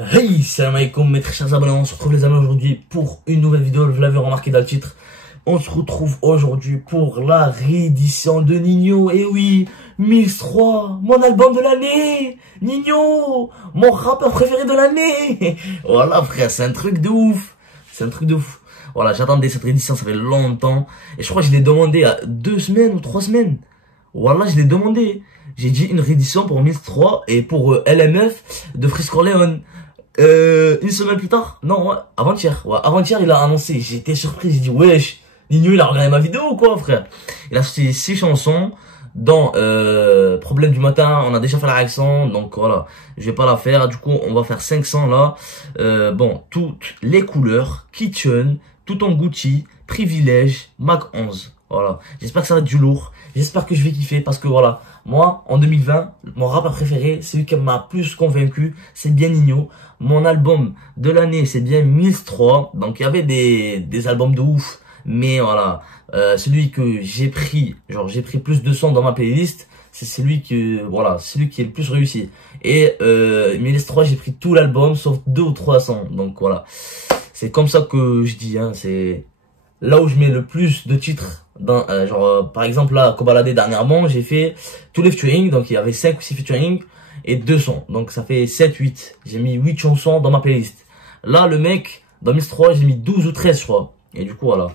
Hey, salam alaikum mes très chers abonnés, on se retrouve les amis aujourd'hui pour une nouvelle vidéo, vous l'avez remarqué dans le titre. On se retrouve aujourd'hui pour la réédition de Ninho, et oui, Mills 3, mon album de l'année, Ninho, mon rappeur préféré de l'année. Voilà frère, c'est un truc de ouf, c'est un truc de ouf. Voilà, j'attendais cette réédition, ça fait longtemps, et je crois que je l'ai demandé à 2 semaines ou 3 semaines. Voilà, je l'ai demandé. J'ai dit une réédition pour Mills 3 et pour LMF de Freeze Corleone. Une semaine plus tard, non, ouais, avant-hier, avant-hier il a annoncé, j'étais surpris, j'ai dit wesh, Ninho il a regardé ma vidéo ou quoi frère? Il a sorti 6 chansons, dont Problème du matin, on a déjà fait la réaction, donc voilà, je vais pas la faire, du coup on va faire 500 là, bon, toutes les couleurs, Kitchen, tout en Gucci, Privilège, Mac 11, voilà, j'espère que ça va être du lourd, j'espère que je vais kiffer, parce que voilà, moi, en 2020, mon rappeur préféré, celui qui m'a plus convaincu, c'est bien Ninho. Mon album de l'année, c'est bien Mills 3. Donc, il y avait des albums de ouf. Mais voilà, celui que j'ai pris, genre j'ai pris plus de sons dans ma playlist, c'est celui que, voilà, celui qui est le plus réussi. Et Mills 3, j'ai pris tout l'album, sauf 2 ou 3 sons. Donc voilà, c'est comme ça que je dis, hein, c'est là où je mets le plus de titres. Dans, par exemple là, Kobalade dernièrement, j'ai fait tous les featuring, donc il y avait 5 ou 6 featuring et 2 sons, donc ça fait 7-8, j'ai mis 8 chansons dans ma playlist. Là le mec, dans Mills 3, j'ai mis 12 ou 13 je crois, et du coup voilà.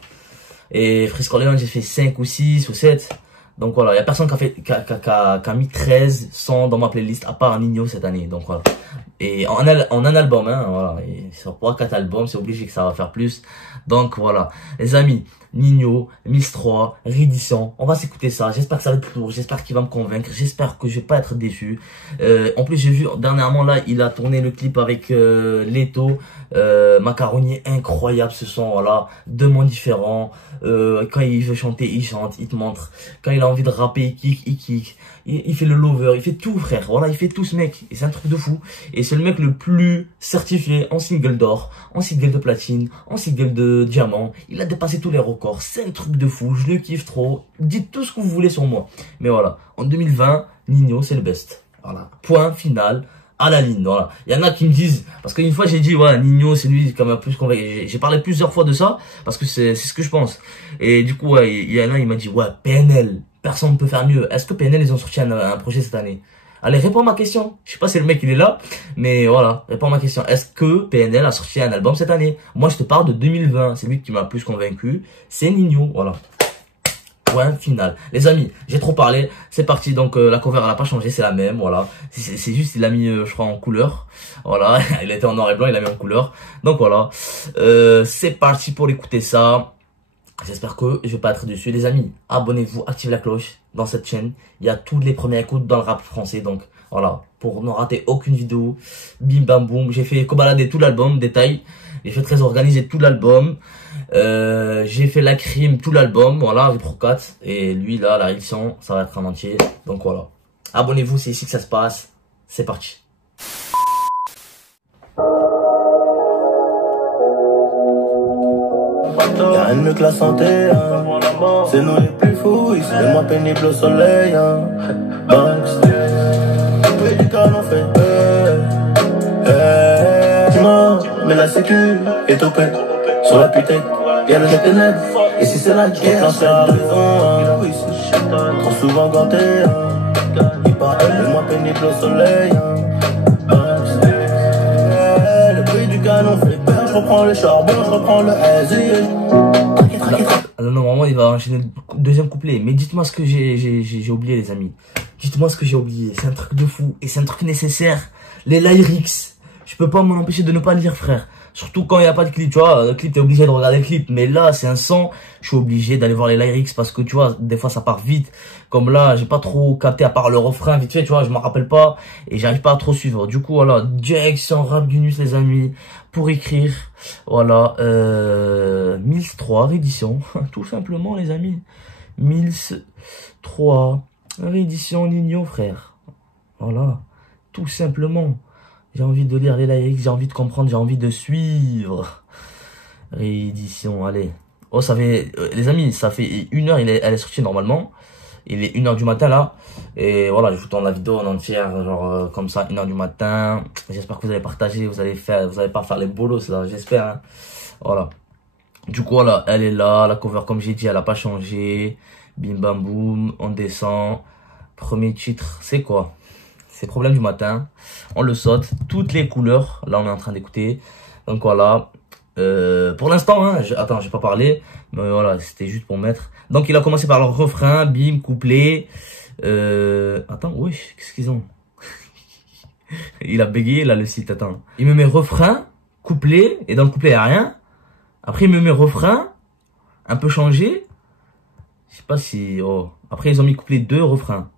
Et Freeze Corleone, j'ai fait 5 ou 6 ou 7, donc voilà, il y a personne qui a mis 13 sons dans ma playlist, à part Ninho cette année, donc voilà. Et en un album, hein, voilà, et sur 3-4 albums, c'est obligé que ça va faire plus. Donc voilà, les amis, Ninho, Mills 3, réédition, on va s'écouter ça, j'espère que ça va être lourd, j'espère qu'il va me convaincre, j'espère que je vais pas être déçu. En plus j'ai vu dernièrement là, il a tourné le clip avec Leto, Macaroni, incroyable ce son, voilà, 2 mondes différents, quand il veut chanter, il chante, il te montre, quand il a envie de rapper, il kick, il fait le lover, il fait tout frère, voilà, il fait tout ce mec, et c'est un truc de fou, et c'est le mec le plus certifié en single d'or, en single de platine, en single de diamant, il a dépassé tous les records, c'est un truc de fou, je le kiffe trop, dites tout ce que vous voulez sur moi, mais voilà, en 2020, Ninho c'est le best, voilà, point final, à la ligne, voilà. Il y en a qui me disent, parce qu'une fois j'ai dit, ouais, Ninho c'est lui qui m'a plus convaincu, j'ai parlé plusieurs fois de ça, parce que c'est ce que je pense, et du coup, ouais, il y en a, il m'a dit, ouais, PNL, personne ne peut faire mieux, est-ce que PNL ils ont sorti un projet cette année? Allez, réponds à ma question. Je sais pas si le mec il est là, mais voilà, réponds à ma question. Est-ce que PNL a sorti un album cette année? Moi, je te parle de 2020. C'est lui qui m'a plus convaincu. C'est Ninho, voilà. Point final. Les amis, j'ai trop parlé. C'est parti. Donc, la cover, elle a pas changé. C'est la même, voilà. C'est juste, il l'a mis, je crois, en couleur. Voilà. Il était en noir et blanc, il l'a mis en couleur. Donc, voilà. C'est parti pour écouter ça. J'espère que je vais pas être dessus. Les amis, abonnez-vous, activez la cloche dans cette chaîne. Il y a toutes les premières écoutes dans le rap français. Donc voilà, pour ne rater aucune vidéo. Bim bam boum. J'ai fait Kobalade tout l'album, détail. J'ai fait très organisé tout l'album. J'ai fait La Crime tout l'album. Voilà, Repro 4. Et lui là, la réédition, ça va être en entier. Donc voilà. Abonnez-vous, c'est ici que ça se passe. C'est parti. Y'a rien de mieux que la santé, hein. C'est nous les plus fous, ici les moins pénibles au soleil, hein. Banks, près du calme on fait, non, mais la sécu est au pet, sur la putée, y'a le ténèbres, et si c'est la guerre, c'est la raison, hein. Trop souvent ganté, hein. Il paraît les moins pénibles au soleil, hein. Banks, le prix du canon fait peur, je reprends le charbon, je reprends le asie. Alors normalement il va enchaîner le deuxième couplet. Mais dites-moi ce que j'ai oublié les amis. Dites-moi ce que j'ai oublié. C'est un truc de fou. Et c'est un truc nécessaire. Les lyrics. Je peux pas m'en empêcher de ne pas lire frère. Surtout quand il n'y a pas de clip. Tu vois, le clip t'es obligé de regarder le clip. Mais là c'est un son. Je suis obligé d'aller voir les lyrics. Parce que tu vois, des fois ça part vite. Comme là j'ai pas trop capté à part le refrain vite fait. Tu vois, je m'en rappelle pas. Et j'arrive pas à trop suivre. Du coup voilà, direction Rap Gunus les amis. Pour écrire, voilà, Mills 3 réédition, tout simplement les amis. Mills 3 réédition Ninho frère. Voilà, tout simplement. J'ai envie de lire les lyrics, j'ai envie de comprendre, j'ai envie de suivre. Réédition, allez. Oh ça fait, les amis, ça fait 1 heure, elle est sortie normalement. Il est 1h du matin là. Et voilà, je vous tourne la vidéo en entière, genre comme ça, 1h du matin. J'espère que vous allez partager, vous allez pas faire les bolos là, j'espère. Hein. Voilà. Du coup, voilà, elle est là, la cover comme j'ai dit, elle a pas changé. Bim bam boum, on descend. Premier titre, c'est quoi? C'est Problème du matin. On le saute, toutes les couleurs. Là, on est en train d'écouter. Donc voilà. Pour l'instant, hein, attends, j'ai pas parlé. Mais voilà, c'était juste pour mettre. Donc il a commencé par le refrain, bim, couplet. Attends, wesh, qu'est-ce qu'ils ont? Il a bégayé là le site, attends. Il me met refrain, couplet, et dans le couplet il n'y a rien. Après il me met refrain, un peu changé. Je sais pas si... Oh. Après ils ont mis couplet 2, refrain.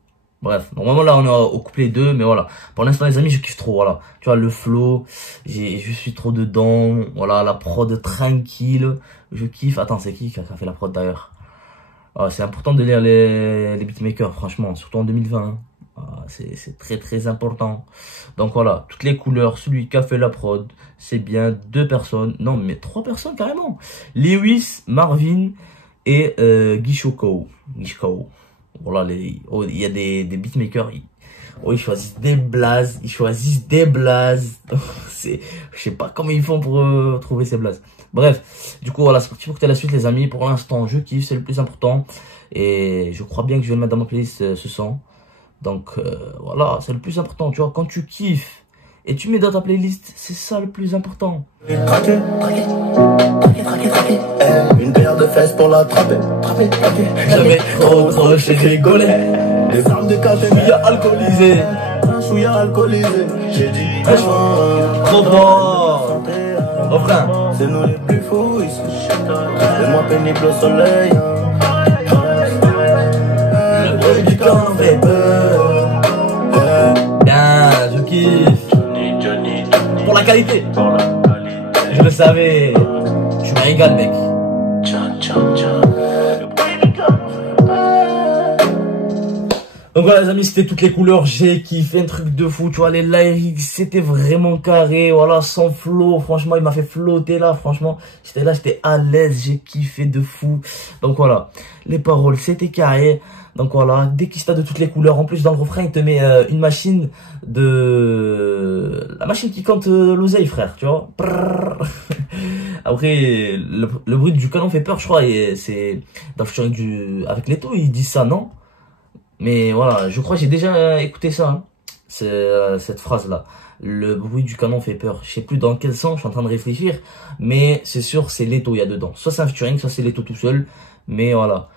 Bref, normalement là on est au couplet 2, mais voilà. Pour l'instant les amis, je kiffe trop, voilà. Tu vois, le flow, je suis trop dedans. Voilà, la prod tranquille, je kiffe. Attends, c'est qui a fait la prod d'ailleurs? Ah, c'est important de lire les beatmakers, franchement, surtout en 2020. Hein. Ah, c'est très très important. Donc voilà, toutes les couleurs, celui qui a fait la prod, c'est bien 2 personnes. Non, mais 3 personnes carrément. Lewis, Marvin et Gishoko. Voilà, il y a des beatmakers. Ils choisissent des blazes. Je sais pas comment ils font pour trouver ces blazes. Bref, du coup, voilà, c'est parti pour que la suite, les amis. Pour l'instant, je kiffe, c'est le plus important. Et je crois bien que je vais le mettre dans ma playlist, ce son. Donc, voilà, c'est le plus important. Tu vois, quand tu kiffes et tu mets dans ta playlist, c'est ça le plus important. Traquer. Une paire de fesses pour l'attraper. Jamais trop, j'ai rigolé. Des armes de café, alcoolisé. un chouïa alcoolisé. J'ai dit trop fort. Refrain. c'est nous les plus fous ici. Le moins pénible au soleil. Le bruit du camp fait peur. Bien, je kiffe. Pour la qualité. Je le savais. Je me régale, mec. Donc voilà les amis, c'était toutes les couleurs, j'ai kiffé, un truc de fou, tu vois, les lyrics, c'était vraiment carré, voilà, sans flow, franchement, il m'a fait flotter là, franchement, j'étais à l'aise, j'ai kiffé de fou. Donc voilà, les paroles, c'était carré, donc voilà, dès qu'il se de toutes les couleurs, en plus dans le refrain, il te met une machine la machine qui compte l'oseille, frère, tu vois. Après, le bruit du canon fait peur, je crois, et c'est, dans le featuring avec Leto, ils disent ça, non? Mais voilà, je crois que j'ai déjà écouté ça, hein, cette phrase-là. Le bruit du canon fait peur. Je sais plus dans quel sens, je suis en train de réfléchir. Mais c'est sûr, c'est Leto, il y a dedans. Soit c'est un featuring, soit c'est Leto tout seul. Mais voilà,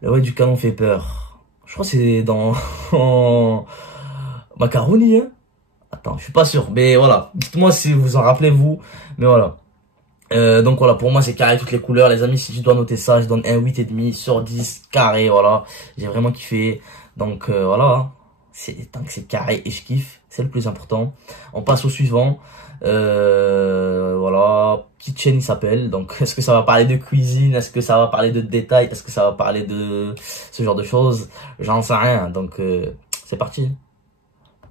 le bruit du canon fait peur. Je crois que c'est dans Macaroni, hein. Attends, je suis pas sûr. Mais voilà, dites-moi si vous en rappelez, vous. Mais voilà. Donc voilà, pour moi c'est carré toutes les couleurs les amis. Si je dois noter ça, je donne un 8,5 sur 10 carré, voilà. J'ai vraiment kiffé. Donc voilà, tant que c'est carré et je kiffe, c'est le plus important. On passe au suivant. Voilà, Kitchen il s'appelle. Donc est-ce que ça va parler de cuisine? Est-ce que ça va parler de détails? Est-ce que ça va parler de ce genre de choses? J'en sais rien. Donc c'est parti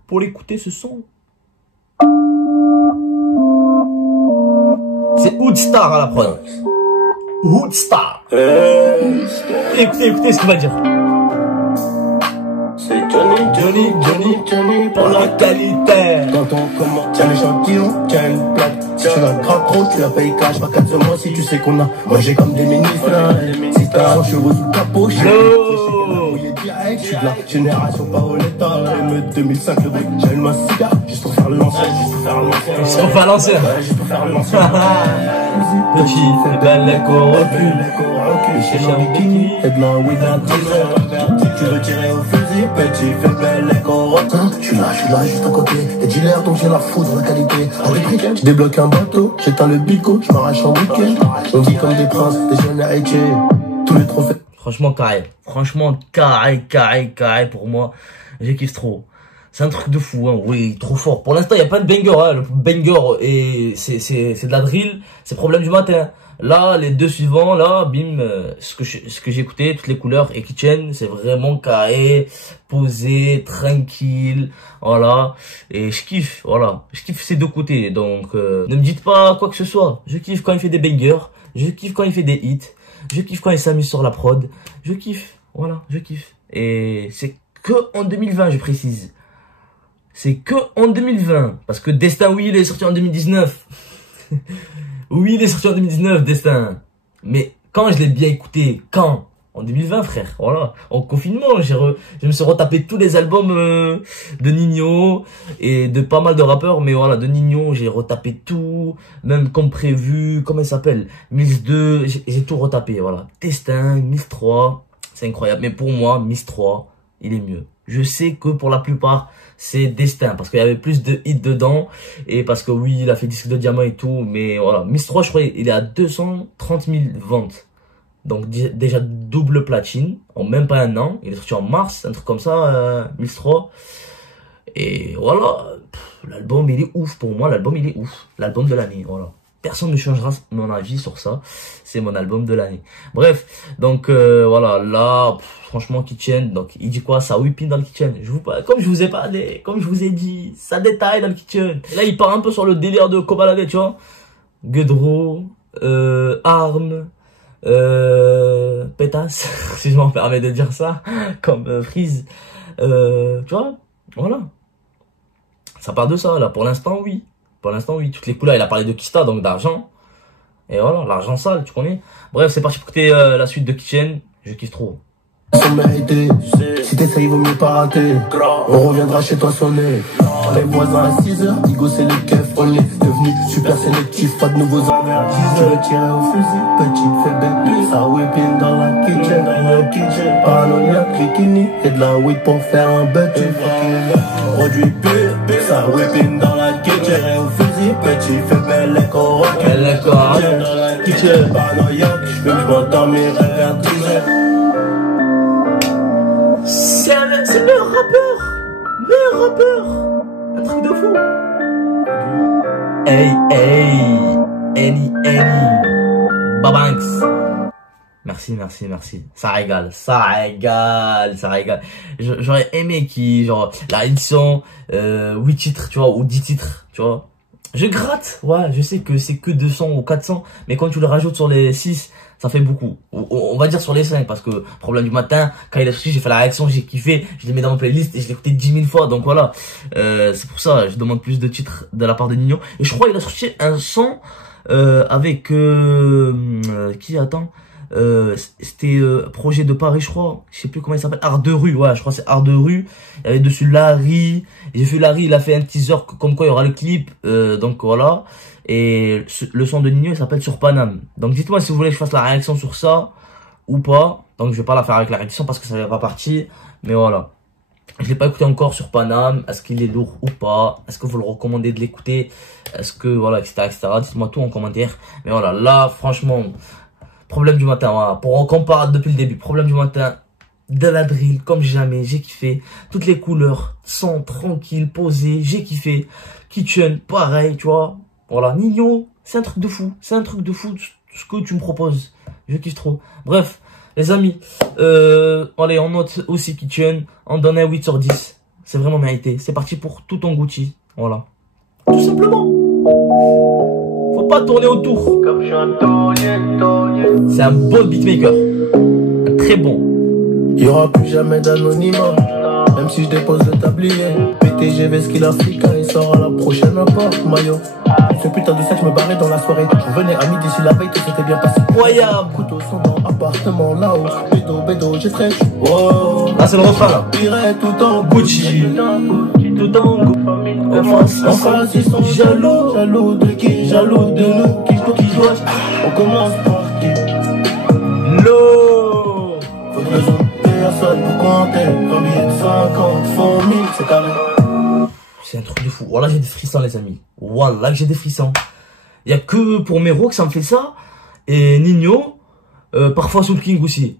pour l'écouter ce son. C'est Woodstar à la prod. Woodstar. Écoutez ce qu'il va dire. C'est Johnny Pour la qualité. Quand on commence, tiens l'échantillon, tiens une plaque. Si tu l'as grave trop, tu la payes cash, pas 4 mois si tu sais qu'on a mangé comme des ministres. Si t'as un cheveu sous le capot, je suis de la génération Paoletta, M 2005, le bruit, j'allume un cigare, juste pour faire l'ancien, Juste pour faire l'ancien. Juste pour faire l'ancien. Petit, belle écho recul. Chez un bikini, et de la weed à 10 heures. Tu veux tirer au fusil, petit, fais belle écho recul. Je suis là, juste à côté. Les dealers, donc j'ai la foudre, la qualité. Je débloque un bateau, j'éteins le bico, je m'arrache en week-end. On vit comme des princes, des jeunes héritiers. Tous les trophées. Franchement carré pour moi. J'ai kiffé trop. C'est un truc de fou, hein. Oui, trop fort. Pour l'instant, il n'y a pas de banger, hein. Le banger, et c'est de la drill. C'est Problème du matin. Là, les deux suivants, là, bim, ce que j'ai écouté, toutes les couleurs et Kitchen, c'est vraiment carré, posé, tranquille, voilà. Et je kiffe, voilà. Je kiffe ces deux côtés. Donc, ne me dites pas quoi que ce soit. Je kiffe quand il fait des bangers. Je kiffe quand il fait des hits. Je kiffe quand il s'amuse sur la prod. Je kiffe. Voilà, je kiffe. Et c'est que en 2020, je précise. C'est que en 2020. Parce que Destin, oui, il est sorti en 2019. Oui, il est sorti en 2019, Destin. Mais quand je l'ai bien écouté, quand? En 2020, frère. Voilà. En confinement, je me suis retapé tous les albums de Ninho et de pas mal de rappeurs. Mais voilà, de Ninho, j'ai retapé tout. Même comme prévu. Comment il s'appelle? Miss 2. J'ai tout retapé. Voilà. Destin, Miss 3. C'est incroyable. Mais pour moi, Miss 3, il est mieux. Je sais que pour la plupart, c'est Destin. Parce qu'il y avait plus de hits dedans. Et parce que oui, il a fait disque de diamant et tout. Mais voilà. Miss 3, je crois, il est à 230 000 ventes. Donc déjà double platine en même pas un an. Il est sorti en mars, un truc comme ça, Miss 3. Et voilà, l'album il est ouf pour moi, l'album il est ouf. L'album de l'année, voilà. Personne ne changera mon avis sur ça. C'est mon album de l'année. Bref, donc voilà, là, franchement, Kitchen, donc il dit quoi? Ça whipping dans le Kitchen. Comme je vous ai parlé, comme je vous ai dit, ça détaille dans le Kitchen. Et là, il part un peu sur le délire de Kobalade, tu vois. Guedro, Arme. Pétasse, si je m'en permets de dire ça, comme Freeze, tu vois, voilà. Ça part de ça, là, pour l'instant, oui. Pour l'instant, oui. Toutes les couleurs, il a parlé de Kista, donc d'argent. Et voilà, l'argent sale, tu connais. Bref, c'est parti pour écouter la suite de Kitchen. Je kiffe trop. Sans mériter, si t'essayes, vaut mieux pas rater. On reviendra chez toi sonner. Les voisins à 6h, Digo c'est le keuf. On est devenu super sélectif, pas de nouveaux avertiseurs. Je le tirais au fusil, petit fait bête. Ça whipping dans la kitchen. Paranoïaque, Rikini et de la weed pour faire un bête. Produit pur, ça whipping dans la kitchen. Au fusil, petit fait belle écho. Dans la kitchen, paranoïaque, je m'entends mes rêves vers 10h. C'est le rappeur, un truc de fou. Hey, Babanks. Merci. Ça régale. J'aurais aimé la édition, 8 titres, tu vois, ou 10 titres, tu vois. Je gratte, ouais, je sais que c'est que 200 ou 400, mais quand tu le rajoutes sur les 6, ça fait beaucoup. On va dire sur les 5, parce que Problème du matin, quand il est sorti, j'ai fait la réaction, j'ai kiffé, je l'ai mis dans mon playlist et je l'ai écouté 10 000 fois, donc voilà. C'est pour ça, je demande plus de titres de la part de Ninho. Et je crois qu'il a sorti un son avec... qui attend c'était projet de Paris, je crois. Je sais plus comment il s'appelle. Art de rue, ouais, je crois que c'est Art de rue. Il y avait dessus Larry. J'ai vu Larry, il a fait un teaser comme quoi il y aura le clip. Donc voilà. Et le son de Ninho, il s'appelle Sur Paname. Donc dites-moi si vous voulez que je fasse la réaction sur ça ou pas. Donc je vais pas la faire avec la réaction parce que ça n'est pas parti. Mais voilà. Je l'ai pas écouté encore sur Paname. Est-ce qu'il est lourd ou pas? Est-ce que vous le recommandez de l'écouter? Est-ce que voilà, etc. Dites-moi tout en commentaire. Mais voilà, là, franchement, Problème du matin, voilà. Pour qu'on parle depuis le début. Problème du matin, de la drill, comme jamais, j'ai kiffé. Toutes les couleurs, sont tranquilles, posées, j'ai kiffé. Kitchen, pareil, tu vois. Voilà, Ninho, c'est un truc de fou. C'est un truc de fou, ce que tu me proposes. Je kiffe trop. Bref, les amis, allez, on note aussi Kitchen. On donne un 8 sur 10. C'est vraiment mérité. C'est parti pour tout ton Gucci. Voilà. Tout simplement. Faut pas tourner autour. C'est un bon beatmaker. Un très bon. Il y aura plus jamais d'anonymat. Même si je dépose le tablier. PTGV skill Africa, il sort à la prochaine porte maillot. Ce putain de sac, je me barrais dans la soirée. Je venais à midi sur la veille, tout s'était bien passé. Incroyable. Couteau son dans appartement là-haut. Bédo, j'ai fraîche. Oh. Là c'est le refrain là. Piret tout en Gucci. Tout en Gucci. En face, ils sont jaloux. Jaloux de qui? Jaloux de nous. Qui doit. On commence par qui? L'eau. Faudrait une personne pour compter. Combien de 50 font 1000, c'est carré. C'est un truc de fou. Voilà, j'ai des frissons, les amis. Voilà, j'ai des frissons. Il y a que pour Mero que ça me fait ça. Et Ninho, parfois Soul King aussi.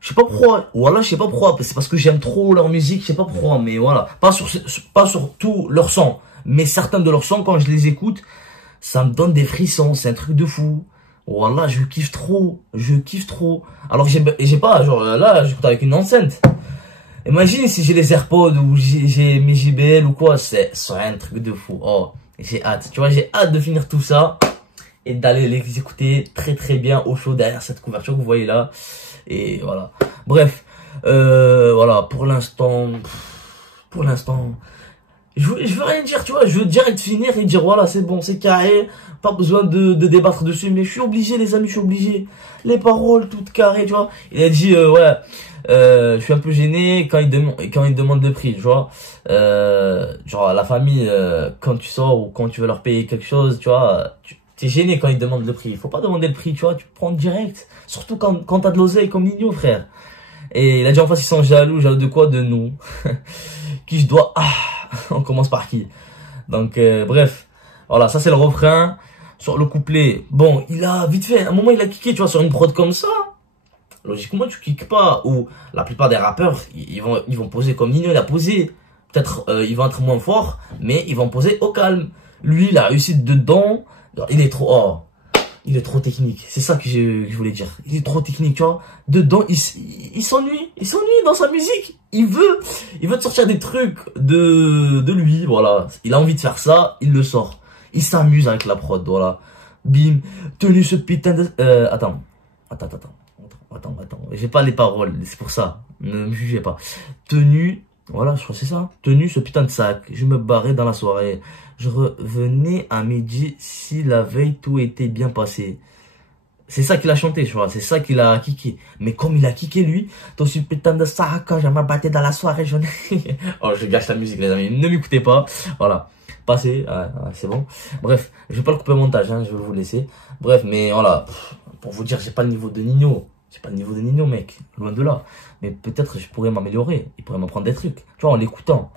Je sais pas pourquoi. Voilà, je sais pas pourquoi. C'est parce que j'aime trop leur musique. Je sais pas pourquoi. Mais voilà. Pas sur tout leur son. Mais certains de leurs sons, quand je les écoute, ça me donne des frissons. C'est un truc de fou. Voilà, je kiffe trop. Je kiffe trop. Alors que j'ai pas, genre là, j'écoute avec une enceinte. Imagine si j'ai les AirPods ou j'ai mes JBL ou quoi. C'est un truc de fou. Oh, j'ai hâte. Tu vois, j'ai hâte de finir tout ça. Et d'aller les écouter très très bien au chaud derrière cette couverture que vous voyez là. Et voilà. Bref. Voilà, pour l'instant, je veux rien dire, tu vois, je veux direct finir et dire voilà, c'est bon, c'est carré, pas besoin de débattre dessus, mais je suis obligé, les amis, je suis obligé. Les paroles toutes carrées, tu vois. Il a dit ouais, je suis un peu gêné quand il demande le prix, tu vois. Genre la famille, quand tu sors ou quand tu veux leur payer quelque chose, tu vois, t'es gêné quand ils demandent le prix. Il faut pas demander le prix, tu vois, tu prends direct. Surtout quand t'as de l'oseille comme Nino, frère. Et il a dit en face, ils sont jaloux de quoi? De nous. Qui je dois... on commence par qui? Donc, bref. Voilà, ça c'est le refrain. Sur le couplet, bon, il a vite fait, à un moment il a kické, tu vois, sur une prod comme ça. Logiquement, tu kicks pas. Ou la plupart des rappeurs, ils vont poser comme Nino, il a posé. Peut-être ils vont être moins forts, mais ils vont poser au calme. Lui, il a réussi dedans. Il est trop... il est trop technique. C'est ça que je voulais dire. Il est trop technique, tu vois. Dedans, il s'ennuie. Il s'ennuie dans sa musique. Il veut te sortir des trucs de lui, voilà. Il a envie de faire ça, il le sort. Il s'amuse avec la prod, voilà. Bim. Tenu ce putain de... Attends. J'ai pas les paroles, c'est pour ça. Ne me jugez pas. Tenu... Voilà, je crois que c'est ça. Tenu ce putain de sac. Je me barrais dans la soirée. Je revenais à midi si la veille tout était bien passé. C'est ça qu'il a chanté, je vois. C'est ça qu'il a kické. Mais comme il a kické lui, ton ce putain de sac, quand je me battais dans la soirée, oh, je gâche la musique, les amis. Ne m'écoutez pas. Voilà. Passez. C'est bon. Bref, je vais pas le couper au montage, hein. Je vais vous laisser. Bref, mais voilà. Pour vous dire, j'ai pas le niveau de Nino. J'ai pas le niveau de Nino, mec. Loin de là. Mais peut-être je pourrais m'améliorer. Il pourrait m'apprendre des trucs. Tu vois, en l'écoutant.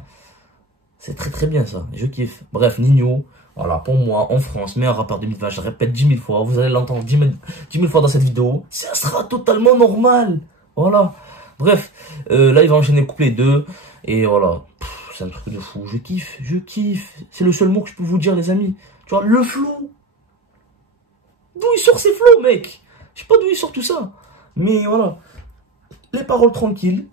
C'est très très bien ça. Je kiffe. Bref, Nino. Voilà, pour moi, en France, meilleur rappeur 2020. Je répète 10 000 fois. Vous allez l'entendre 10 000 fois dans cette vidéo. Ça sera totalement normal. Voilà. Bref. Là, il va enchaîner le couplet 2. Et voilà. C'est un truc de fou. Je kiffe. Je kiffe. C'est le seul mot que je peux vous dire, les amis. Tu vois, le flow. D'où il sort ses flows, mec? Je sais pas d'où il sort tout ça. Mais voilà. Les paroles tranquilles.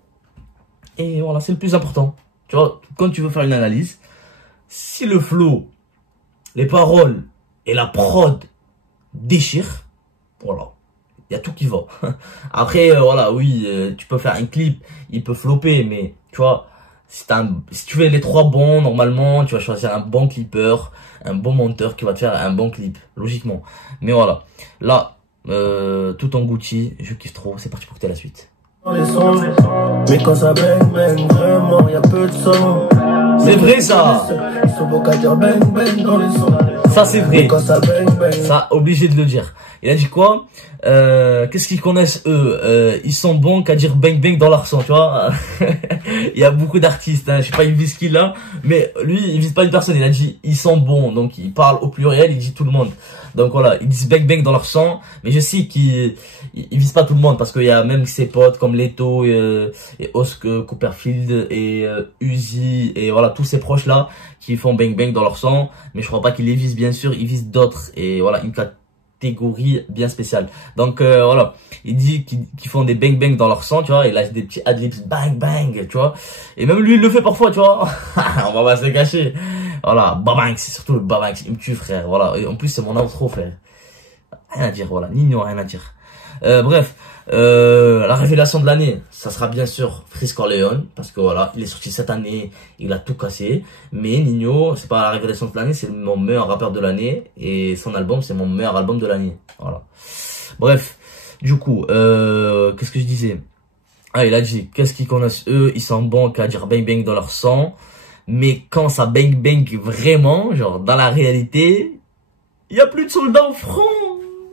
Et voilà, c'est le plus important. Tu vois, quand tu veux faire une analyse, si le flow, les paroles et la prod déchirent, voilà, il y a tout qui va. Après, voilà, oui, tu peux faire un clip, il peut flopper, mais tu vois, si tu fais les trois bons, normalement, tu vas choisir un bon clipper, un bon monteur qui va te faire un bon clip, logiquement. Mais voilà, là, tout englouti, je kiffe trop, c'est parti pour écouter la suite. Mais quand ça bang bang, vraiment y'a peu de son. C'est vrai ça. Ils sont beaux qu'à dire bang bang dans les sons. Ça c'est vrai. Quand ça bang bang. Ça, obligé de le dire. Il a dit quoi? Qu'est-ce qu'ils connaissent eux? Ils sont bons qu'à dire bang bang dans leur son, tu vois. Il y a beaucoup d'artistes, hein. Je sais pas, il vise qui là, mais lui, il vise pas une personne. Il a dit ils sont bons, donc il parle au pluriel, il dit tout le monde. Donc voilà, ils disent bang bang dans leur son, mais je sais qu'ils visent pas tout le monde parce qu'il y a même ses potes comme Leto et Oscar Copperfield et Uzi et voilà tous ces proches là qui font bang bang dans leur son, mais je crois pas qu'ils les visent, bien sûr, ils visent d'autres et voilà une catégorie bien spéciale. Donc voilà, il dit qu'ils font des bang bang dans leur son, tu vois, il lâche des petits adlibs bang bang, tu vois, et même lui il le fait parfois, tu vois. On va pas se cacher. Voilà, babang, c'est surtout le babang, il me tue, frère. Voilà, et en plus c'est mon outro, frère. Rien à dire, voilà, Nino, rien à dire. Bref, la révélation de l'année, ça sera bien sûr Freeze Corleone, parce que voilà, il est sorti cette année, il a tout cassé. Mais Nino, c'est pas la révélation de l'année, c'est mon meilleur rappeur de l'année, et son album, c'est mon meilleur album de l'année. Voilà. Bref, du coup, qu'est-ce que je disais? Ah, il a dit, qu'est-ce qu'ils connaissent eux? Ils sont bons qu'à dire bang bang dans leur sang. Mais quand ça bang bang vraiment, genre dans la réalité, il y a plus de soldats au front.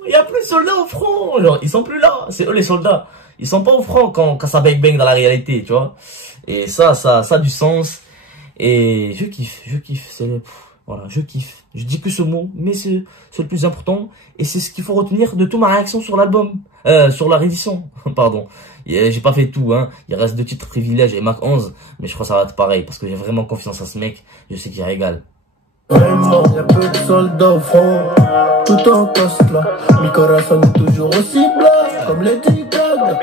Il y a plus de soldats au front. Genre, ils sont plus là. C'est eux les soldats. Ils sont pas au front quand ça bang bang dans la réalité, tu vois. Et ça a du sens. Et je kiffe. Voilà, je kiffe. Je dis que ce mot, mais c'est le plus important. Et c'est ce qu'il faut retenir de toute ma réaction sur l'album. Sur la réédition, pardon. J'ai pas fait tout, hein. Il reste 2 titres Privilège et Mac 11. Mais je crois que ça va être pareil, parce que j'ai vraiment confiance à ce mec. Je sais qu'il régale. Vraiment, y'a peu de soldats au front. Tout en poste là. Mi corazon est toujours aussi blanc. Comme les titans.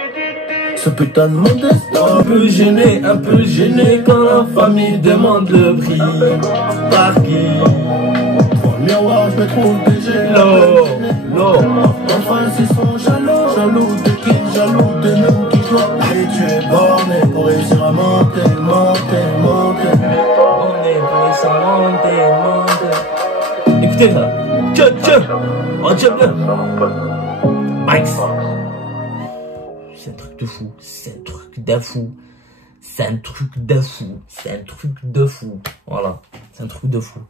Ce putain de mon destin. Un peu gêné quand la famille demande le prix. Par qui? Dans le miroir, je me trouve déjà. Enfin, ils sont jaloux. Jaloux de qui? Jaloux de nous qui doit. Et tu es borné. écoutez ça. Tiens, tiens. Oh, tiens bien. Max. C'est un truc de fou. C'est un truc de fou. C'est un truc de fou. C'est un truc de fou. Voilà. C'est un truc de fou.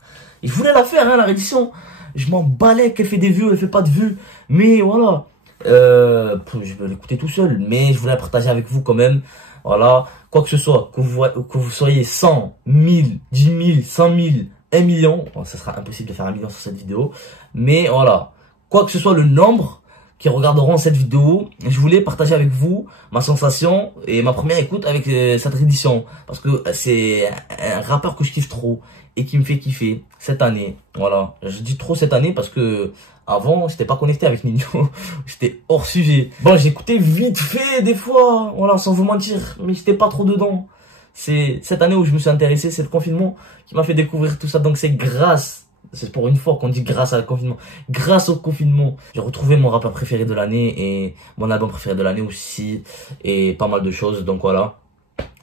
Et je voulais la faire, hein, la réédition. Je m'en balais qu'elle fait des vues, elle fait pas de vues. Mais voilà. Je vais l'écouter tout seul. Mais je voulais la partager avec vous quand même. Voilà. Quoi que ce soit, que vous soyez 100, 1000, 10 000, 100 000, 1 million. Bon, ça sera impossible de faire 1 million sur cette vidéo. Mais voilà. Quoi que ce soit le nombre qui regarderont cette vidéo, je voulais partager avec vous ma sensation et ma première écoute avec cette réédition. Parce que c'est un rappeur que je kiffe trop et qui me fait kiffer cette année. Voilà. Je dis trop cette année parce que avant, j'étais pas connecté avec Ninho. J'étais hors sujet. Bon, j'écoutais vite fait des fois, voilà, sans vous mentir, mais j'étais pas trop dedans. C'est cette année où je me suis intéressé, c'est le confinement qui m'a fait découvrir tout ça. Donc c'est grâce, c'est pour une fois qu'on dit grâce à le confinement. Grâce au confinement, j'ai retrouvé mon rappeur préféré de l'année et mon album préféré de l'année aussi. Et pas mal de choses, donc voilà.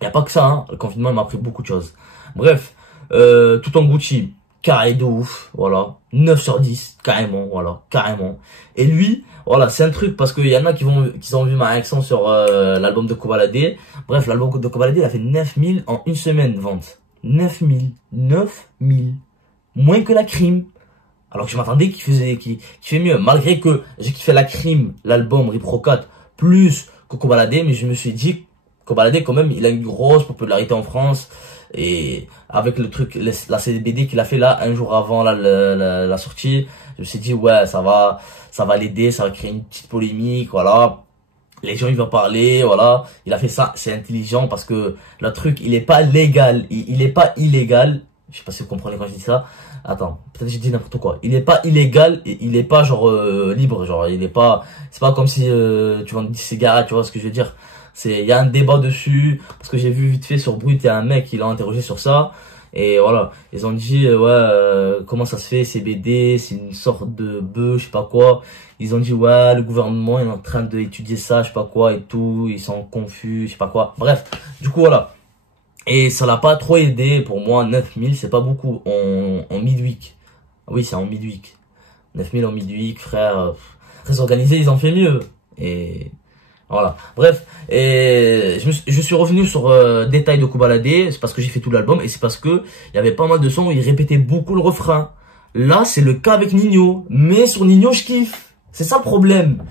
Y a pas que ça, hein. Le confinement m'a appris beaucoup de choses. Bref, tout en Gucci. Carré de ouf, voilà, 9 sur 10, carrément, voilà, carrément. Et lui, voilà, c'est un truc, parce qu'il y en a qui ont vu ma réaction sur l'album de Kobalade. Bref, l'album de Kobalade, il a fait 9000 en une semaine de vente. 9000, moins que la Crime. Alors que je m'attendais qu'il fait mieux, malgré que j'ai kiffé la Crime, l'album Ripro 4, plus que Kobalade, mais je me suis dit, Kobalade, quand même, il a une grosse popularité en France. Et avec le truc, la CBD qu'il a fait là, un jour avant la sortie, je me suis dit, ouais, ça va l'aider, ça va créer une petite polémique, voilà. Les gens, ils vont parler, voilà. Il a fait ça, c'est intelligent parce que le truc, il est pas légal, il est pas illégal. Je sais pas si vous comprenez quand je dis ça. Attends, peut-être je dis n'importe quoi. Il est pas illégal, et il est pas genre libre, genre il est pas, c'est pas comme si tu vends des cigarettes, tu vois ce que je veux dire. Il y a un débat dessus, parce que j'ai vu vite fait sur Brut, il y a un mec qui l'a interrogé sur ça, et voilà, ils ont dit, comment ça se fait, CBD, c'est une sorte de bœuf, je sais pas quoi, ils ont dit, ouais, le gouvernement est en train d'étudier ça, je sais pas quoi, et tout, ils sont confus, je sais pas quoi, bref, du coup, voilà, et ça l'a pas trop aidé, pour moi, 9000, c'est pas beaucoup, en midweek, oui, c'est en midweek, 9000 en midweek, frère, très organisé, ils ont fait mieux, et... Voilà, bref, et je suis revenu sur Détail de Kobalade, c'est parce que j'ai fait tout l'album, et c'est parce que il y avait pas mal de sons où il répétait beaucoup le refrain. Là, c'est le cas avec Ninho, mais sur Ninho, je kiffe. C'est ça le problème.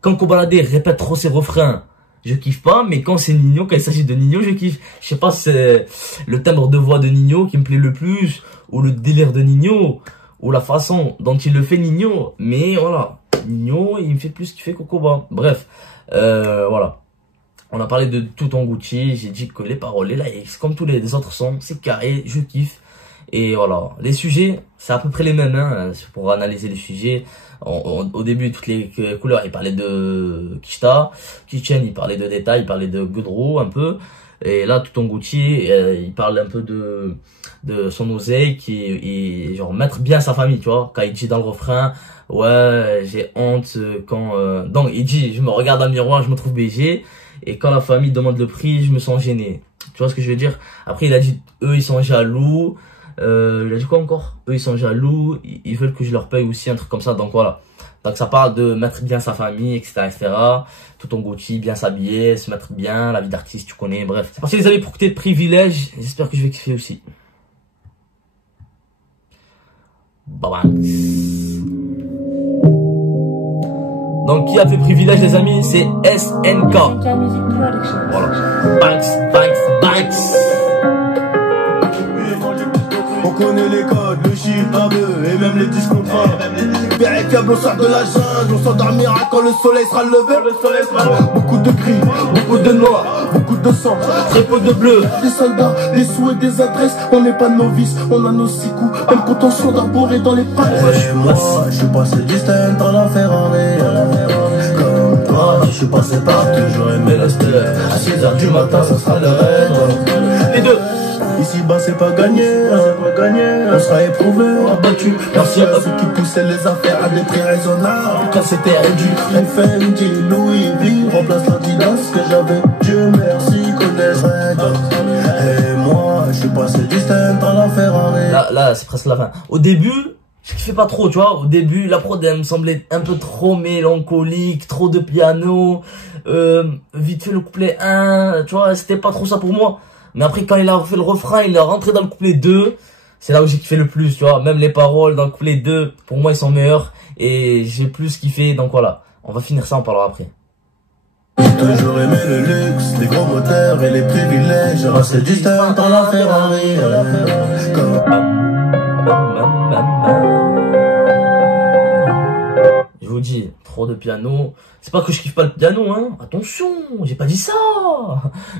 Quand Kobalade répète trop ses refrains, je kiffe pas, mais quand c'est Ninho, quand il s'agit de Ninho, je kiffe. Je sais pas si c'est le timbre de voix de Ninho qui me plaît le plus, ou le délire de Ninho, ou la façon dont il le fait Ninho, mais voilà, Ninho, il me fait plus kiffer que Koba. Bref. Voilà, on a parlé de tout en Gucci, j'ai dit que les paroles, les lyrics, comme tous les autres sons, c'est carré, je kiffe. Et voilà, les sujets, c'est à peu près les mêmes, hein, pour analyser les sujets. Au début, toutes les couleurs, il parlait de Kishta, Kitchen, il parlait de Détail, il parlait de Godreau un peu. Et là, tout en Gucci, il parle un peu de son oseille, qui genre mettre bien sa famille, tu vois, quand il dit dans le refrain, ouais, j'ai honte quand... Donc, il dit, je me regarde dans le miroir, je me trouve BG, et quand la famille demande le prix, je me sens gêné. Tu vois ce que je veux dire? Après, il a dit, eux, ils sont jaloux. Il a dit quoi encore? Eux, ils sont jaloux, ils veulent que je leur paye aussi, un truc comme ça, donc voilà. Donc, ça parle de mettre bien sa famille, etc., etc. Tout en Gucci, bien s'habiller, se mettre bien, la vie d'artiste, tu connais, bref. C'est parti, les amis, pour côté de privilège, j'espère que je vais kiffer aussi. Bye bye. Donc, qui a fait privilège, les amis? C'est SNK. Voilà. Banks. On connaît les codes, le chiffre à deux et même les 10 contrats. Véritable, on sort de la jungle, on s'endormira quand le soleil sera levé. Beaucoup de gris, beaucoup de noir, beaucoup de sang, très peu de bleu. Des soldats, des sous et des adresses, on n'est pas novices, on a nos 6 coups, même quand on sont d'arbouré dans les pattes. Moi, je suis passé distant dans la Ferrari. Comme toi, je suis passé partout, j'aurais aimé le step. À 6h du matin, ça sera le raid. Les deux. Ici-bas c'est pas gagné, on sera éprouvé, abattu. Merci à ceux qui poussaient les affaires à des prix raisonnables. Quand c'était réduit, Fendi, Louis V remplace l'Adidas que j'avais. Dieu merci, connais et moi, je suis passé distant dans la Ferrari. Là, c'est presque la fin. Au début, je kiffais pas trop, tu vois. Au début, la prod, elle me semblait un peu trop mélancolique, trop de piano, vite fait le couplet 1, tu vois, c'était pas trop ça pour moi. Mais après, quand il a fait le refrain, il est rentré dans le couplet 2, c'est là où j'ai kiffé le plus, tu vois. Même les paroles dans le couplet 2, pour moi, ils sont meilleurs. Et j'ai plus kiffé, donc voilà. On va finir ça, on parlera après. J'ai toujours aimé le luxe, les gros moteurs et les privilèges. C'est du stunt dans la Ferrari. Je vous dis, trop de piano. C'est pas que je kiffe pas le piano, hein. Attention, j'ai pas dit ça.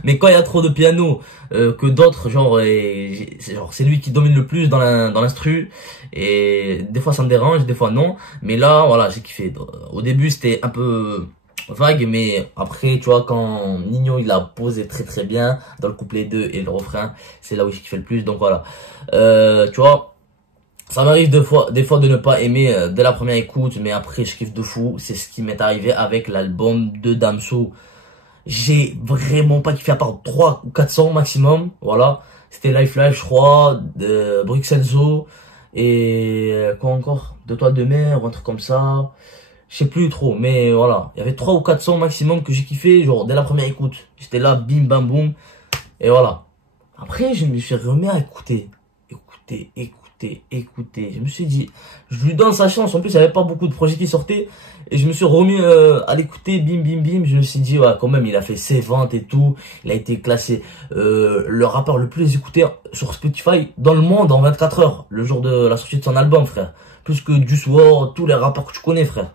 Mais quand il y a trop de piano, que d'autres, genre, c'est lui qui domine le plus dans l'instru. Et des fois ça me dérange, des fois non. Mais là, voilà, j'ai kiffé. Au début, c'était un peu vague, mais après, tu vois, quand Ninho, il a posé très très bien dans le couplet 2 et le refrain, c'est là où j'ai kiffé le plus. Donc voilà. Tu vois. Ça m'arrive des fois de ne pas aimer dès la première écoute, mais après je kiffe de fou. C'est ce qui m'est arrivé avec l'album de Damso. J'ai vraiment pas kiffé à part 3 ou 4 sons maximum. Voilà. C'était Life Life, je crois, de Bruxelles Zoo. Et quoi encore? De toi de mer, ou un truc comme ça. Je sais plus trop, mais voilà. Il y avait 3 ou 4 sons maximum que j'ai kiffé, genre dès la première écoute. J'étais là, bim bam boum. Et voilà. Après, je me suis remis à écouter. Écoutez, je me suis dit, je lui donne sa chance. En plus, il n'y avait pas beaucoup de projets qui sortaient. Et je me suis remis à l'écouter, bim, bim, bim. Je me suis dit, ouais, quand même, il a fait ses ventes et tout. Il a été classé le rappeur le plus écouté sur Spotify dans le monde en 24 heures. Le jour de la sortie de son album, frère. Plus que Juice WRLD, tous les rappeurs que tu connais, frère.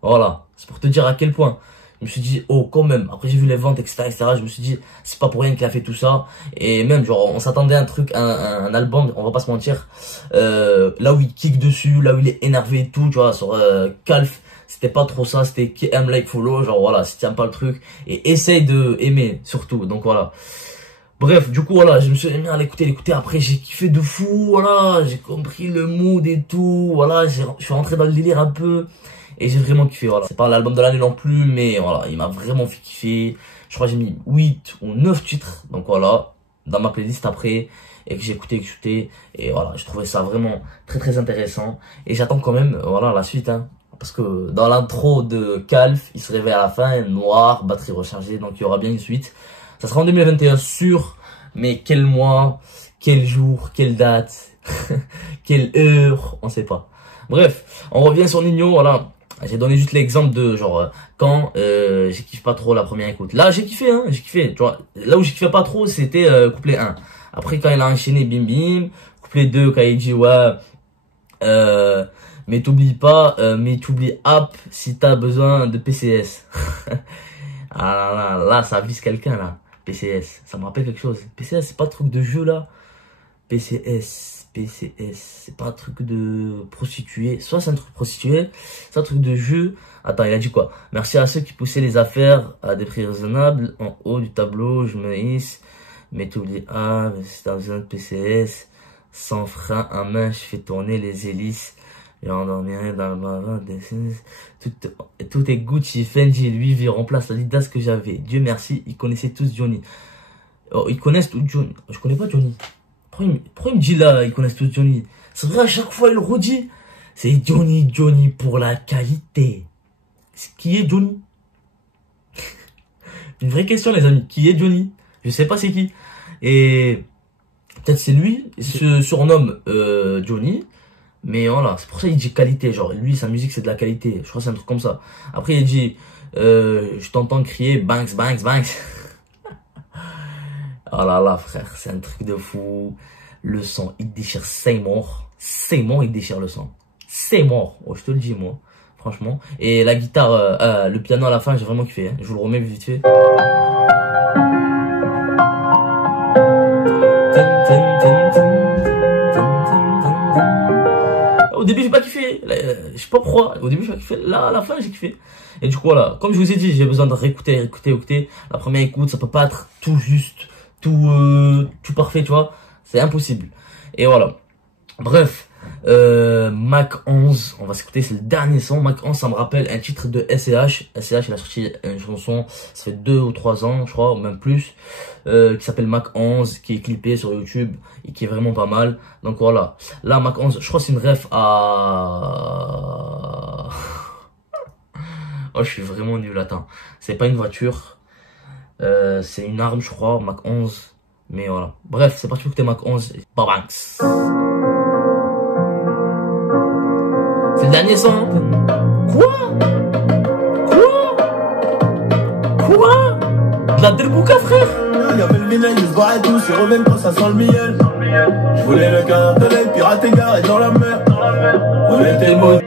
Voilà, c'est pour te dire à quel point. Je me suis dit, oh, quand même. Après, j'ai vu les ventes, etc., etc. Je me suis dit, c'est pas pour rien qu'il a fait tout ça. Et même, genre, on s'attendait à un truc, un album, on va pas se mentir. Là où il kick dessus, là où il est énervé et tout, tu vois, sur Calf. C'était pas trop ça, c'était KM Like Follow. Genre, voilà, si tu aimes pas le truc. Et essaye de aimer, surtout. Donc, voilà. Bref, du coup, voilà, je me suis mis à l'écouter. Après, j'ai kiffé de fou, voilà. J'ai compris le mood et tout. Voilà, je suis rentré dans le délire un peu. Et j'ai vraiment kiffé, voilà. C'est pas l'album de l'année non plus, mais voilà, il m'a vraiment fait kiffer. Je crois que j'ai mis 8 ou 9 titres, donc voilà, dans ma playlist après, et que j'ai écouté, et voilà, je trouvais ça vraiment très très intéressant. Et j'attends quand même, voilà, la suite, hein. Parce que dans l'intro de Calf, il se réveille à la fin, noir, batterie rechargée, donc il y aura bien une suite. Ça sera en 2021 sûr, mais quel mois, quel jour, quelle date, quelle heure, on sait pas. Bref, on revient sur Ninho, voilà. J'ai donné juste l'exemple de genre quand j'ai kiffé pas trop la première écoute. Là j'ai kiffé, hein, j'ai kiffé. Tu vois, là où j'ai kiffé pas trop, c'était couplet 1. Après quand il a enchaîné bim bim, couplet 2 quand il dit ouais mais t'oublies pas, mais t'oublies app si t'as besoin de PCS. Ah là, ça vise quelqu'un là. PCS, ça me rappelle quelque chose. PCS c'est pas le truc de jeu là. PCS, c'est pas un truc de prostituée. Soit c'est un truc de prostituée, c'est un truc de jeu. Attends, il a dit quoi? Merci à ceux qui poussaient les affaires à des prix raisonnables. En haut du tableau, je me hisse. Mais t'oublies, si t'as besoin de PCS, sans frein à main, je fais tourner les hélices. Et endormirai dans le marin. Tout est Gucci, Fendi, Louis V remplace l'Adidas que j'avais. Dieu merci, ils connaissaient tous Johnny. Oh, ils connaissent tout Johnny. Je connais pas Johnny. Pourquoi il me dit là, ils connaissent tous Johnny? C'est vrai, à chaque fois, il le redit. C'est Johnny pour la qualité. Qui est Johnny? Une vraie question, les amis. Qui est Johnny? Je sais pas c'est qui. Et peut-être c'est lui. Il se surnomme Johnny. Mais voilà, c'est pour ça qu'il dit qualité. Genre, lui, sa musique, c'est de la qualité. Je crois que c'est un truc comme ça. Après, il dit, je t'entends crier, Banks, Banks, Banks. Oh là là, frère, c'est un truc de fou. Le son, il déchire 5 morts. 5 morts, il déchire le son. 5 morts. Oh, je te le dis, moi. Franchement. Et la guitare, le piano à la fin, j'ai vraiment kiffé. Hein. Je vous le remets vite fait. Au début, j'ai pas kiffé. Je sais pas pourquoi. Au début, j'ai pas kiffé. Là, à la fin, j'ai kiffé. Et du coup, voilà. Comme je vous ai dit, j'ai besoin de réécouter. La première écoute, ça peut pas être tout juste. Tout parfait, tu vois, c'est impossible. Et voilà. Bref, Mac 11, on va s'écouter, c'est le dernier son. Mac 11, ça me rappelle un titre de SCH. SCH, il a sorti une chanson, ça fait 2 ou 3 ans, je crois, ou même plus, qui s'appelle Mac 11, qui est clippé sur YouTube et qui est vraiment pas mal. Donc voilà. Là, Mac 11, je crois que c'est une ref à... Oh, je suis vraiment nul, attends. C'est pas une voiture, c'est une arme, je crois, Mac 11. Mais voilà. Bref, c'est parti pour écouter Mac 11. Babanks. C'est le dernier son. Quoi? De la Delbouka, frère. Il y avait le vinaigre, ils se barraient tous, ils reviennent quand ça sent le miel. Je voulais le cœur de l'œil, pirate égaré dans la mer. On était maudits.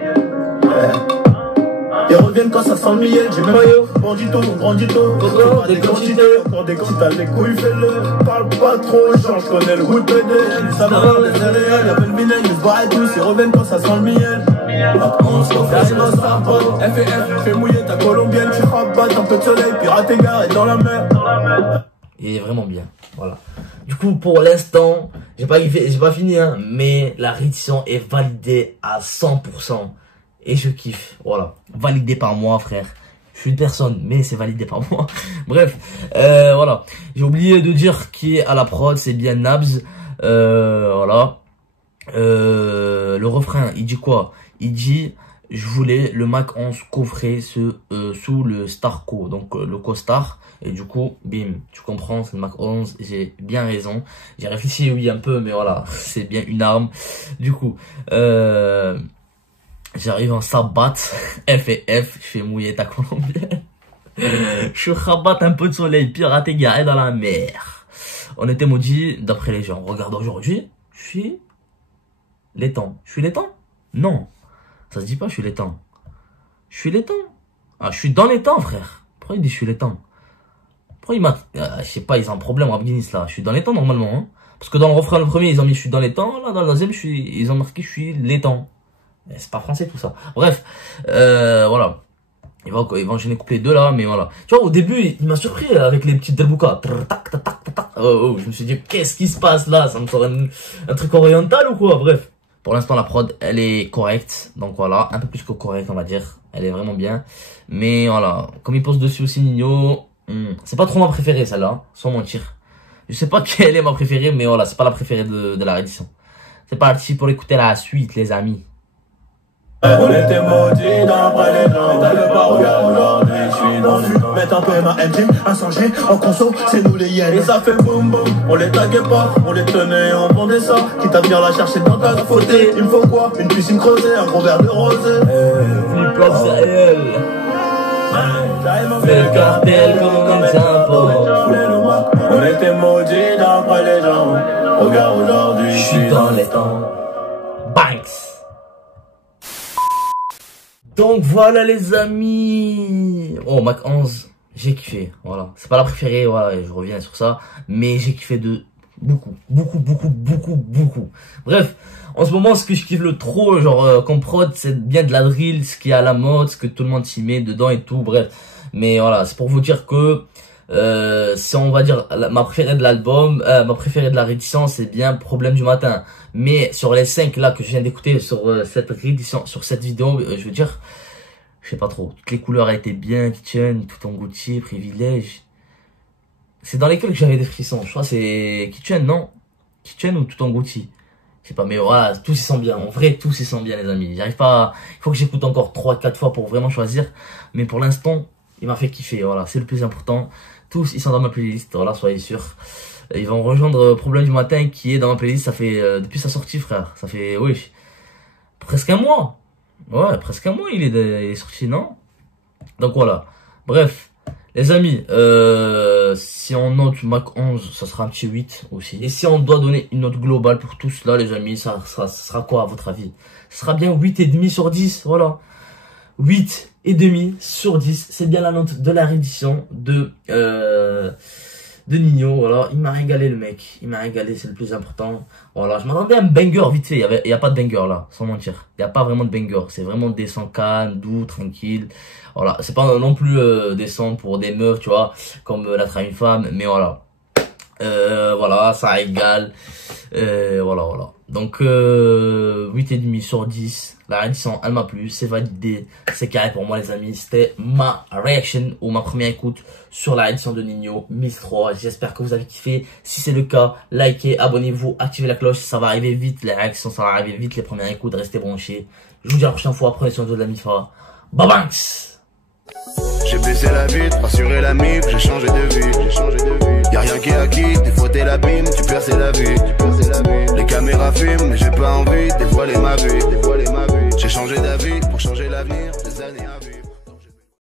Ils reviennent quand ça sent le miel, j'ai même bandito, grandito, pas des quantités, encore des quantités, t'as les couilles, fais-le, parle pas trop, genre je connais le goût de PD, ça va, les céréales, y'avait le vinaigre, ils se barraient tous, ils reviennent quand ça sent le miel. On se fait dans sa pote, FF, fais mouiller ta colombienne, tu rabattes un peu de soleil, pirate égaré dans la mer. Il est vraiment bien, voilà. Du coup, pour l'instant, j'ai pas fini, hein, mais la réédition est validée à 100%. Et je kiffe, voilà. Validé par moi, frère. Je suis une personne, mais c'est validé par moi. Bref, voilà. J'ai oublié de dire qui est à la prod, c'est bien Nabs. Voilà. Le refrain, il dit quoi? Il dit, je voulais le Mac 11 coffret sous le Starco, donc le costard. Et du coup, bim, tu comprends, c'est le Mac 11, j'ai bien raison. J'ai réfléchi, oui, un peu, mais voilà, c'est bien une arme. Du coup, j'arrive en sabbat, F et F, je fais mouiller ta colombienne. Je rabatte un peu de soleil, pirate égaré dans la mer. On était maudits, d'après les gens. Regarde aujourd'hui, je suis laiton. Je suis laiton? Non, ça se dit pas, je suis laiton. Je suis laiton. Ah, je suis dans les temps, frère. Pourquoi il dit je suis laiton? Pourquoi il m'a... je sais pas, ils ont un problème, Rabguinis, là. Je suis dans les temps, normalement, hein. Parce que dans le refrain, le premier, ils ont mis je suis dans les temps. Là, dans le deuxième, ils ont marqué je suis laiton. C'est pas français tout ça. Bref, voilà. Il va enchaîner couplet 2 là, mais voilà. Tu vois, au début, il m'a surpris avec les petites delboukas. Je me suis dit, qu'est-ce qui se passe là? Ça me sort un truc oriental ou quoi? Bref. Pour l'instant, la prod, elle est correcte. Donc voilà, un peu plus que correcte, on va dire. Elle est vraiment bien. Mais voilà, comme il pose dessus aussi Nino, c'est pas trop ma préférée celle-là, sans mentir. Je sais pas quelle est ma préférée, mais voilà, c'est pas la préférée de la réédition. C'est parti pour écouter la suite, les amis. On était maudits d'après les gens, t'as le pas regarde aujourd'hui, je suis dans le mettre un peu ma MG, insurgé, en conso, c'est nous les hyènes. Et ça fait boum boum, on les taguait pas, on les tenait, on vendait ça. Quitte à venir la chercher dans ta fautée, il me faut quoi? Une piscine creusée, un gros verre de rosé. Flip-flop, c'est réel. Fais le cartel comme on s'impose. On était maudits d'après les gens, regarde aujourd'hui, Je suis dans les temps. Banks. Donc voilà les amis. Oh, Mac 11, j'ai kiffé, voilà. C'est pas la préférée, voilà, je reviens sur ça. Mais j'ai kiffé de beaucoup. Bref, en ce moment, ce que je kiffe le trop, genre, comme prod, c'est bien de la drill, ce qui est à la mode, ce que tout le monde s'y met dedans et tout, bref. Mais voilà, c'est pour vous dire que, si on va dire, ma préférée de l'album, ma préférée de la réédition, c'est bien Problème du matin. Mais sur les 5 là que je viens d'écouter sur cette réédition, sur cette vidéo, je veux dire, je sais pas trop. Toutes les couleurs étaient bien, Kitchen, Tout en Gucci, Privilège. C'est dans lesquels que j'avais des frissons. Je crois que c'est Kitchen, non? Kitchen ou Tout en Gucci? Je sais pas, mais voilà, tous ils sont bien. En vrai, tous ils sont bien, les amis. J'arrive pas, il faut que j'écoute encore 3-4 fois pour vraiment choisir. Mais pour l'instant, il m'a fait kiffer, voilà, c'est le plus important. Tous, ils sont dans ma playlist, voilà, soyez sûrs. Ils vont rejoindre Problème du matin qui est dans ma playlist, ça fait, depuis sa sortie, frère. Ça fait, oui, presque un mois. Ouais, presque un mois il est sorti, non? Donc voilà. Bref, les amis, si on note Mac 11, ça sera un petit 8 aussi. Et si on doit donner une note globale pour tous là, les amis, ça sera quoi à votre avis? Ça sera bien 8,5 sur 10, voilà. 8,5 sur 10, c'est bien la note de la réédition de Nino, voilà, il m'a régalé le mec, il m'a régalé, c'est le plus important. Voilà, je m'attendais à un banger vite fait, il y a pas de banger là, sans mentir. Il y a pas vraiment de banger, c'est vraiment des sons calmes, doux, tranquille. Voilà, c'est pas non plus des sons pour des meufs, tu vois, comme La Trahie une femme, mais voilà. Voilà, ça régale. Voilà. Donc, 8,5 sur 10. La réédition, elle m'a plu. C'est validé. C'est carré pour moi, les amis. C'était ma reaction ou ma première écoute sur la réédition de Ninho Mix 3. J'espère que vous avez kiffé. Si c'est le cas, likez, abonnez-vous, activez la cloche. Ça va arriver vite. Les réactions, ça va arriver vite. Les premières écoutes, restez branchés. Je vous dis à la prochaine fois. Prenez soin de la MIFA. Bye bye. J'ai baissé la vitre, rassuré la mif, j'ai changé de vie, Y'a rien qui est acquis, des fois t'es l'abîme, tu perds c'est la vie, Les caméras filment, mais j'ai pas envie de dévoiler ma vie, J'ai changé d'avis pour changer l'avenir, des années à vivre.